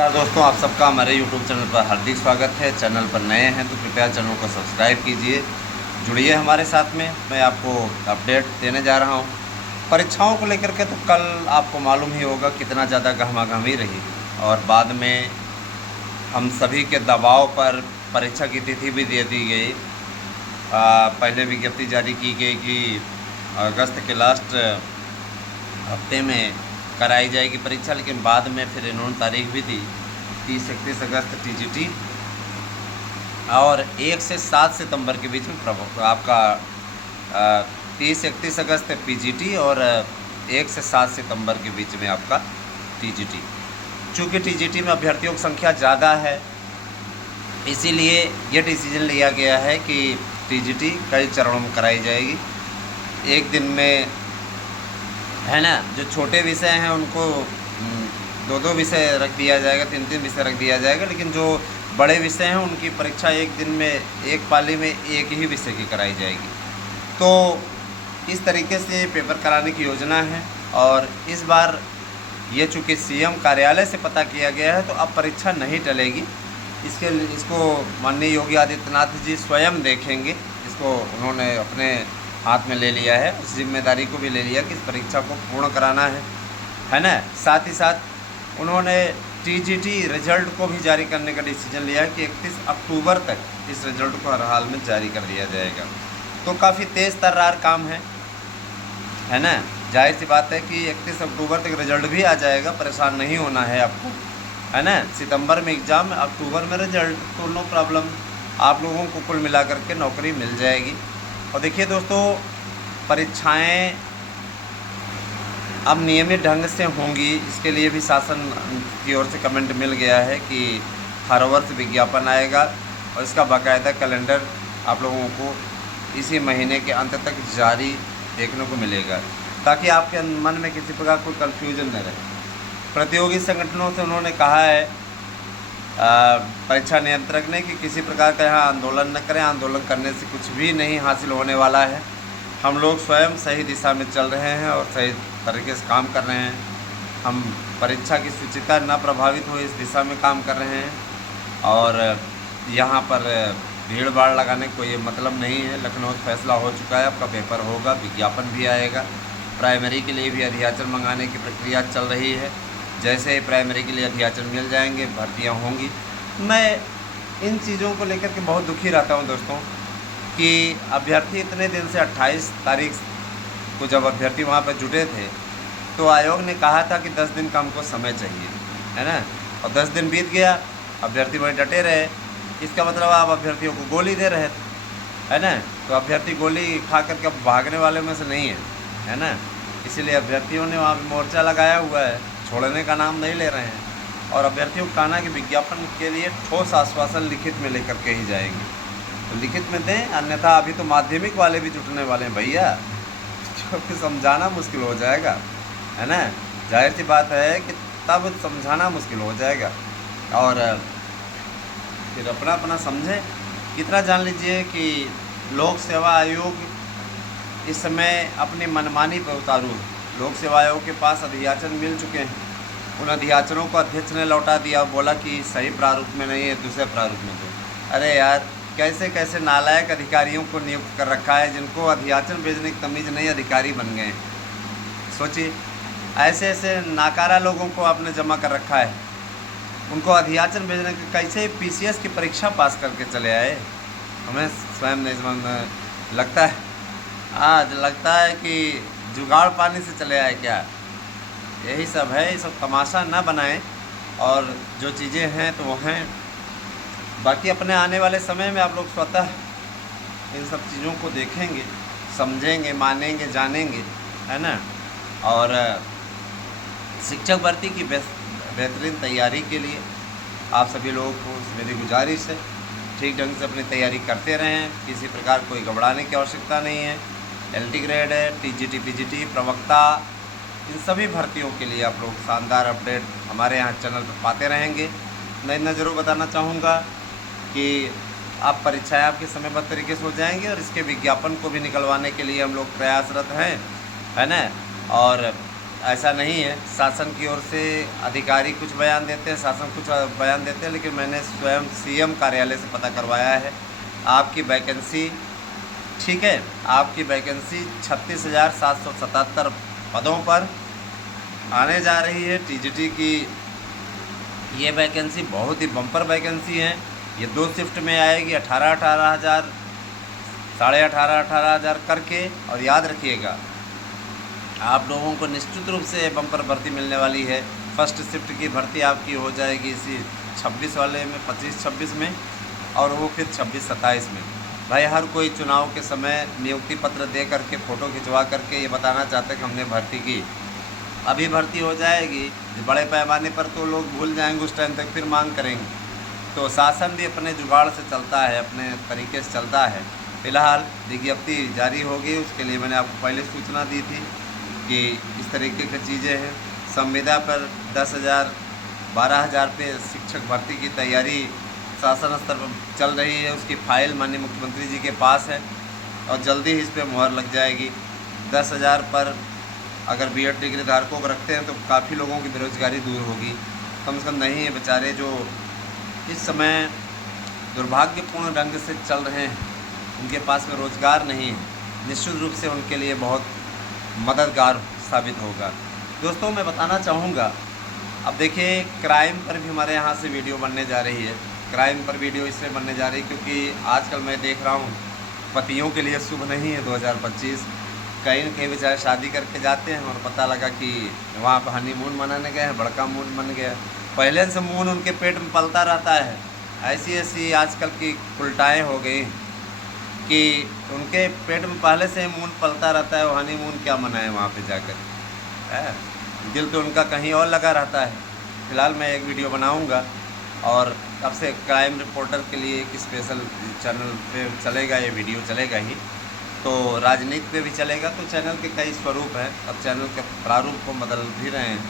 नमस्कार दोस्तों, आप सबका हमारे YouTube चैनल पर हार्दिक स्वागत है। चैनल पर नए हैं तो कृपया चैनल को सब्सक्राइब कीजिए, जुड़िए हमारे साथ में। मैं आपको अपडेट देने जा रहा हूं परीक्षाओं को लेकर के। तो कल आपको मालूम ही होगा कितना ज़्यादा गहमागहमी रही और बाद में हम सभी के दबाव पर परीक्षा की तिथि भी दे दी गई। पहले विज्ञप्ति जारी की गई कि अगस्त के लास्ट हफ्ते में कराई जाएगी परीक्षा, लेकिन बाद में फिर इन्होंने तारीख भी दी 30-31 अगस्त टीजीटी और 1 से 7 सितंबर के बीच में आपका 30-31 अगस्त पीजीटी और 1 से 7 सितंबर के बीच में आपका टीजीटी। चूँकि टीजीटी में अभ्यर्थियों की संख्या ज़्यादा है, इसीलिए ये डिसीजन लिया गया है कि टीजीटी कई चरणों में कराई जाएगी। एक दिन में है ना, जो छोटे विषय हैं उनको 2-2 विषय रख दिया जाएगा, 3-3 विषय रख दिया जाएगा, लेकिन जो बड़े विषय हैं उनकी परीक्षा एक दिन में एक पाली में एक ही विषय की कराई जाएगी। तो इस तरीके से पेपर कराने की योजना है। और इस बार ये चूँकि सीएम कार्यालय से पता किया गया है तो अब परीक्षा नहीं टलेगी। इसको माननीय योगी आदित्यनाथ जी स्वयं देखेंगे। इसको उन्होंने अपने हाथ में ले लिया है, उस जिम्मेदारी को भी ले लिया कि इस परीक्षा को पूर्ण कराना है ना। साथ ही साथ उन्होंने टीजीटी रिजल्ट को भी जारी करने का डिसीजन लिया है कि 31 अक्टूबर तक इस रिजल्ट को हर हाल में जारी कर दिया जाएगा। तो काफ़ी तेज़ तर्रार काम है ना। जाहिर सी बात है कि 31 अक्टूबर तक रिजल्ट भी आ जाएगा, परेशान नहीं होना है आपको, है ना। सितंबर में एग्ज़ाम, अक्टूबर में रिजल्ट, तो नो प्रॉब्लम, आप लोगों को कुल मिला करके नौकरी मिल जाएगी। और देखिए दोस्तों, परीक्षाएं अब नियमित ढंग से होंगी, इसके लिए भी शासन की ओर से कमेंट मिल गया है कि हर वर्ष विज्ञापन आएगा और इसका बाकायदा कैलेंडर आप लोगों को इसी महीने के अंत तक जारी देखने को मिलेगा, ताकि आपके मन में किसी प्रकार कोई कन्फ्यूजन न रहे। प्रतियोगी संगठनों से उन्होंने कहा है परीक्षा नियंत्रक ने कि किसी प्रकार का यहाँ आंदोलन न करें। आंदोलन करने से कुछ भी नहीं हासिल होने वाला है। हम लोग स्वयं सही दिशा में चल रहे हैं और सही तरीके से काम कर रहे हैं। हम परीक्षा की शुचिता न प्रभावित हो इस दिशा में काम कर रहे हैं और यहाँ पर भीड़ भाड़ लगाने का कोई मतलब नहीं है। लखनऊ से फैसला हो चुका है, आपका पेपर होगा, विज्ञापन भी आएगा। प्राइमरी के लिए भी अधियाचन मंगाने की प्रक्रिया चल रही है। जैसे ही प्राइमरी के लिए अधियाचन मिल जाएंगे, भर्तियां होंगी। मैं इन चीज़ों को लेकर के बहुत दुखी रहता हूं दोस्तों कि अभ्यर्थी इतने दिन से 28 तारीख को जब अभ्यर्थी वहां पर जुटे थे तो आयोग ने कहा था कि 10 दिन का हमको समय चाहिए, है ना। और 10 दिन बीत गया, अभ्यर्थी वहीं डटे रहे। इसका मतलब आप अभ्यर्थियों को गोली दे रहे थे, है ना। तो अभ्यर्थी गोली खा करके अब भागने वाले में से नहीं है ना। इसीलिए अभ्यर्थियों ने वहाँ मोर्चा लगाया हुआ है, छोड़ने का नाम नहीं ले रहे हैं। और अभ्यर्थियों को कहना कि विज्ञापन के लिए ठोस आश्वासन लिखित में लेकर के ही जाएंगे, तो लिखित में दें, अन्यथा अभी तो माध्यमिक वाले भी जुटने वाले हैं भैया, क्योंकि समझाना मुश्किल हो जाएगा, है ना। जाहिर सी बात है कि तब समझाना मुश्किल हो जाएगा। और फिर अपना अपना समझें। कितना जान लीजिए कि लोक सेवा आयोग इस समय अपनी मनमानी पर उतारू है। लोक सेवा आयोग के पास अधियाचन मिल चुके हैं, उन अधियाचनों को अध्यक्ष ने लौटा दिया, बोला कि सही प्रारूप में नहीं है, दूसरे प्रारूप में दो। अरे यार, कैसे कैसे नालायक अधिकारियों को नियुक्त कर रखा है, जिनको अधियाचन भेजने की तमीज़ नहीं, अधिकारी बन गए। सोचिए, ऐसे ऐसे नाकारा लोगों को आपने जमा कर रखा है, उनको अधियाचन भेजने के कैसे पीसीएस की परीक्षा पास करके चले आए। हमें स्वयं नहीं लगता है, आज लगता है कि जुगाड़ पानी से चले आए क्या। यही सब है, ये सब तमाशा ना बनाएं। और जो चीज़ें हैं तो वो हैं, बाकी अपने आने वाले समय में आप लोग स्वतः इन सब चीज़ों को देखेंगे, समझेंगे, मानेंगे, जानेंगे, है ना। और शिक्षक भर्ती की बेहतरीन तैयारी के लिए आप सभी लोगों को मेरी गुजारिश है, ठीक ढंग से अपनी तैयारी करते रहें। किसी प्रकार कोई घबराने की आवश्यकता नहीं है। एलटी ग्रेड है, टीजीटी, पीजीटी, प्रवक्ता, इन सभी भर्तियों के लिए आप लोग शानदार अपडेट हमारे यहाँ चैनल पर पाते रहेंगे। मैं इतना ज़रूर बताना चाहूँगा कि आप परीक्षाएं आपके समयबद्ध तरीके से हो जाएंगी और इसके विज्ञापन को भी निकलवाने के लिए हम लोग प्रयासरत हैं, है ना। और ऐसा नहीं है। शासन की ओर से अधिकारी कुछ बयान देते हैं, शासन कुछ बयान देते हैं, लेकिन मैंने स्वयं सीएम कार्यालय से पता करवाया है। आपकी वैकेंसी, ठीक है, आपकी वैकेंसी 36,777 पदों पर आने जा रही है। टीजीटी की ये वैकेंसी बहुत ही बम्पर वैकेंसी है। ये 2 शिफ्ट में आएगी, 18,000 18,500 करके। और याद रखिएगा, आप लोगों को निश्चित रूप से बम्पर भर्ती मिलने वाली है। फर्स्ट शिफ्ट की भर्ती आपकी हो जाएगी इसी 26 वाले में, 25-26 में, और वो फिर 26-27 में। भाई हर कोई चुनाव के समय नियुक्ति पत्र दे करके, फ़ोटो खिंचवा करके ये बताना चाहते हैं कि हमने भर्ती की। अभी भर्ती हो जाएगी बड़े पैमाने पर तो लोग भूल जाएंगे, उस टाइम तक फिर मांग करेंगे। तो शासन भी अपने जुगाड़ से चलता है, अपने तरीके से चलता है। फ़िलहाल विज्ञप्ति जारी होगी, उसके लिए मैंने आपको पहले सूचना दी थी कि इस तरीके की चीज़ें हैं। संविदा पर 10,000 12,000 पे शिक्षक भर्ती की तैयारी शासन स्तर पर चल रही है। उसकी फाइल माननीय मुख्यमंत्री जी के पास है और जल्दी ही इस पर मुहर लग जाएगी। 10,000 पर अगर बीएड डिग्री धारकों को रखते हैं तो काफ़ी लोगों की बेरोज़गारी दूर होगी। कम से कम नहीं है बेचारे जो इस समय दुर्भाग्यपूर्ण ढंग से चल रहे हैं, उनके पास में रोज़गार नहीं है, निश्चित रूप से उनके लिए बहुत मददगार साबित होगा। दोस्तों मैं बताना चाहूँगा, अब देखिए क्राइम पर भी हमारे यहाँ से वीडियो बनने जा रही है। क्राइम पर वीडियो इसलिए बनने जा रही है क्योंकि आजकल मैं देख रहा हूँ पतियों के लिए शुभ नहीं है 2025। कहीं न कहीं बेचारे शादी करके जाते हैं और पता लगा कि वहाँ पर हनीमून मनाने गए हैं, बड़का मून बन गया। पहले से मून उनके पेट में पलता रहता है। ऐसी ऐसी आजकल की उल्टाएँ हो गई कि उनके पेट में पहले से मून पलता रहता है, वो हनीमून क्या मनाएं वहाँ पे जाकर। दिल तो उनका कहीं और लगा रहता है। फ़िलहाल मैं एक वीडियो बनाऊँगा और अब से क्राइम रिपोर्टर के लिए एक स्पेशल चैनल पे चलेगा, ये वीडियो चलेगा ही, तो राजनीति पे भी चलेगा। तो चैनल के कई स्वरूप हैं, अब चैनल के प्रारूप को बदल भी रहे हैं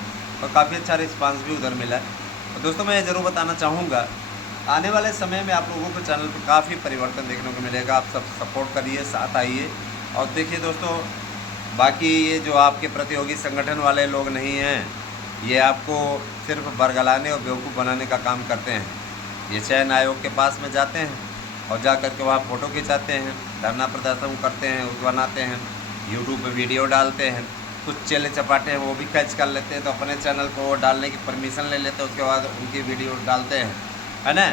और काफ़ी अच्छा रिस्पांस भी उधर मिला है। तो दोस्तों मैं ये ज़रूर बताना चाहूँगा, आने वाले समय में आप लोगों को चैनल पे काफ़ी परिवर्तन देखने को मिलेगा। आप सब सपोर्ट करिए, साथ आइए। और देखिए दोस्तों, बाकी ये जो आपके प्रतियोगी संगठन वाले लोग नहीं हैं, ये आपको सिर्फ बरगलाने और बेवकूफ़ बनाने का काम करते हैं। ये चयन आयोग के पास में जाते हैं और जा कर के वहाँ फ़ोटो खिंचाते हैं, धरना प्रदर्शन करते हैं, बनाते हैं, यूट्यूब पे वीडियो डालते हैं। कुछ चेले चपाटे हैं वो भी कैच कर लेते हैं, तो अपने चैनल को वो डालने की परमिशन ले लेते हैं, उसके बाद उनकी वीडियो डालते हैं, है ना।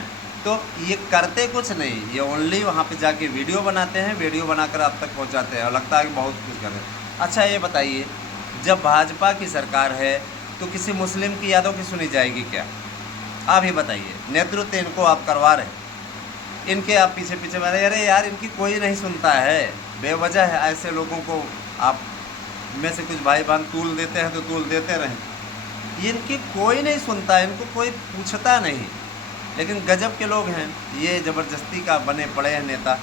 तो ये करते कुछ नहीं, ये ओनली वहाँ पे जाके वीडियो बनाते हैं, वीडियो बनाकर आप तक पहुँचाते हैं और लगता है कि बहुत कुछ कर रहे हैं। अच्छा ये बताइए, जब भाजपा की सरकार है तो किसी मुस्लिम की यादों की सुनी जाएगी क्या? आप ही बताइए। नेतृत्व इनको आप करवा रहे हैं, इनके आप पीछे पीछे मारे, अरे यार इनकी कोई नहीं सुनता है। बेवजह है ऐसे लोगों को आप में से कुछ भाई बहन तूल देते हैं तो तूल देते रहें। इनकी कोई नहीं सुनता, इनको कोई पूछता नहीं, लेकिन गजब के लोग हैं ये, ज़बरदस्ती का बने पड़े हैं नेता।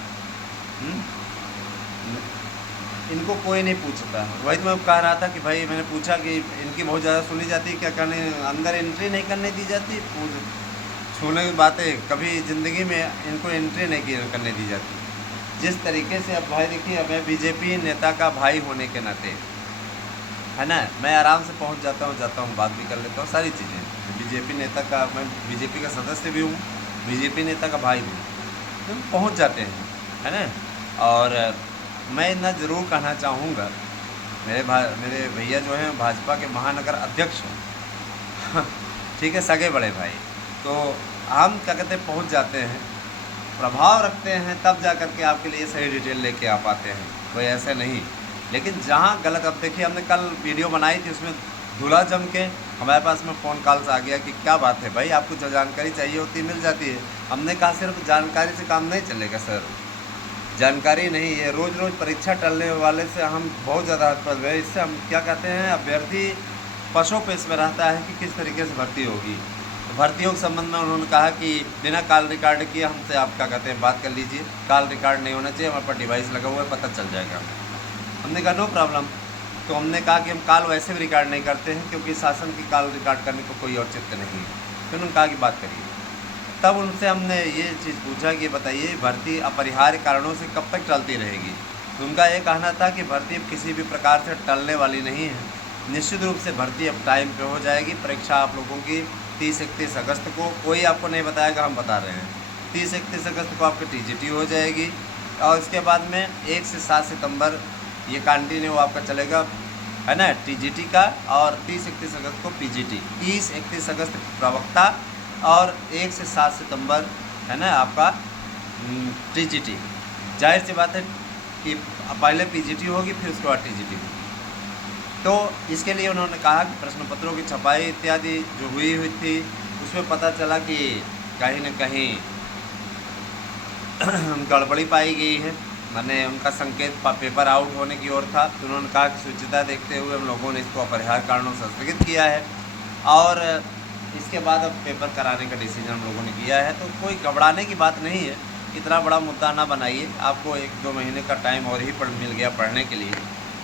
इनको कोई नहीं पूछता। वही तो मैं कह रहा था कि भाई मैंने पूछा कि इनकी बहुत ज़्यादा सुनी जाती है, क्या करने अंदर एंट्री नहीं करने दी जाती, छूने की बातें कभी ज़िंदगी में इनको एंट्री नहीं करने दी जाती। जिस तरीके से अब भाई देखिए, अब मैं बीजेपी नेता का भाई होने के नाते, है ना, मैं आराम से पहुंच जाता हूं, बात भी कर लेता हूं, सारी चीज़ें। बीजेपी नेता का, मैं बीजेपी का सदस्य भी हूं, बीजेपी नेता का भाई भी, तो पहुंच जाते हैं, है ना। और मैं इतना ज़रूर कहना चाहूँगा, मेरे भैया जो हैं भाजपा के महानगर अध्यक्ष हैं ठीक है, सगे बड़े भाई, तो हम क्या कहते हैं पहुँच जाते हैं, प्रभाव रखते हैं, तब जा कर के आपके लिए सही डिटेल लेके आ पाते हैं, कोई ऐसे नहीं। लेकिन जहाँ गलत, अब देखिए हमने कल वीडियो बनाई थी, उसमें दूल्हा जम के हमारे पास में फ़ोन कॉल्स आ गया कि क्या बात है भाई, आपको जो जानकारी चाहिए होती मिल जाती है। हमने कहा सिर्फ जानकारी से काम नहीं चलेगा सर, जानकारी नहीं, ये रोज़ रोज़ परीक्षा टलने वाले से हम बहुत ज़्यादा हतपथ हुए। इससे हम क्या कहते हैं, अभ्यर्थी पशु पेश में रहता है कि किस तरीके से भर्ती होगी। तो भर्तियों के संबंध में उन्होंने कहा कि बिना कॉल रिकॉर्ड किए हमसे आप क्या कहते हैं बात कर लीजिए, कॉल रिकॉर्ड नहीं होना चाहिए, हमारे पास डिवाइस लगा हुआ है, पता चल जाएगा। हमने कहा नो प्रॉब्लम। तो हमने कहा कि हम कॉल वैसे भी रिकॉर्ड नहीं करते हैं क्योंकि शासन की कॉल रिकॉर्ड करने को कोई औचित्य नहीं है। तो उन्होंने कहा कि बात करिए। तब उनसे हमने ये चीज़ पूछा कि बताइए भर्ती अपरिहार्य कारणों से कब तक टलती रहेगी। तो उनका ये कहना था कि भर्ती किसी भी प्रकार से टलने वाली नहीं है, निश्चित रूप से भर्ती अब टाइम पे हो जाएगी। परीक्षा आप लोगों की 30-31 अगस्त को, कोई आपको नहीं बताएगा, हम बता रहे हैं। 30-31 अगस्त को आपकी TGT हो जाएगी और उसके बाद में 1 से 7 सितंबर ये कंटिन्यू आपका चलेगा, है ना, TGT का। और 30-31 अगस्त को PGT, 30-31 अगस्त प्रवक्ता और 1 से 7 सितंबर है ना आपका TGT। जाहिर सी बात है कि पहले PGT होगी, फिर उसके बाद TGT होगी। तो इसके लिए उन्होंने कहा कि प्रश्न पत्रों की छपाई इत्यादि जो हुई थी उसमें पता चला कि कहीं न कहीं गड़बड़ी पाई गई है, माने उनका संकेत पेपर आउट होने की ओर था। तो उन्होंने कहा कि सूचिता देखते हुए हम लोगों ने इसको अपरिहार्य कारणों से स्थगित किया है और इसके बाद अब पेपर कराने का डिसीजन हम लोगों ने किया है। तो कोई घबराने की बात नहीं है, इतना बड़ा मुद्दा ना बनाइए। आपको 1-2 महीने का टाइम और ही मिल गया पढ़ने के लिए।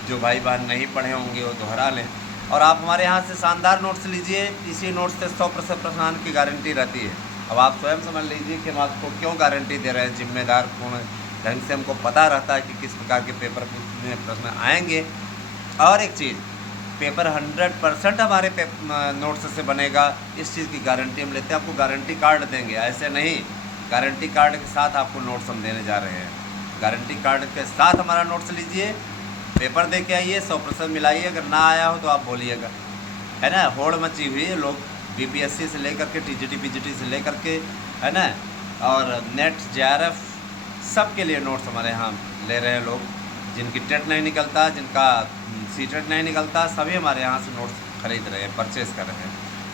जो भाई बहन नहीं पढ़े होंगे वो दोहरा लें और आप हमारे यहाँ से शानदार नोट्स लीजिए। इसी नोट्स से 100% प्रश्न की गारंटी रहती है। अब आप स्वयं समझ लीजिए कि हम आपको क्यों गारंटी दे रहे हैं। जिम्मेदार पूर्ण ढंग से हमको पता रहता है कि किस प्रकार के पेपर में प्रश्न आएंगे। और एक चीज़, पेपर 100% हमारे नोट्स से बनेगा, इस चीज़ की गारंटी हम लेते हैं। आपको गारंटी कार्ड देंगे, ऐसे नहीं, गारंटी कार्ड के साथ आपको नोट्स हम देने जा रहे हैं। गारंटी कार्ड के साथ हमारा नोट्स लीजिए, पेपर दे के आइए, 100% मिलाइए। अगर ना आया हो तो आप बोलिएगा, है ना। होड़ मची हुई है, लोग BPSC से लेकर के TGT PGT से लेकर के, है ना, और नेट JRF सब के लिए नोट्स हमारे यहाँ ले रहे हैं लोग। जिनकी टेट नहीं निकलता, जिनका CTET नहीं निकलता, सभी हमारे यहाँ से नोट्स खरीद रहे हैं, परचेज़ कर रहे हैं।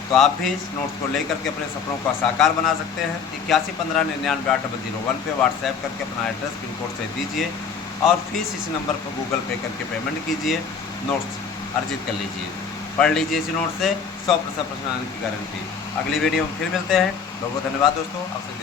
तो आप भी इस नोट्स को लेकर के अपने सपनों को साकार बना सकते हैं। 8115998001 पे व्हाट्सएप करके अपना एड्रेस पिन कोड से दीजिए और फीस इस नंबर पर गूगल पे करके पेमेंट कीजिए, नोट्स अर्जित कर लीजिए। पढ़ लीजिए इस नोट से, 100% प्रश्न आने की गारंटी। अगली वीडियो में फिर मिलते हैं। बहुत बहुत धन्यवाद दोस्तों, आपसे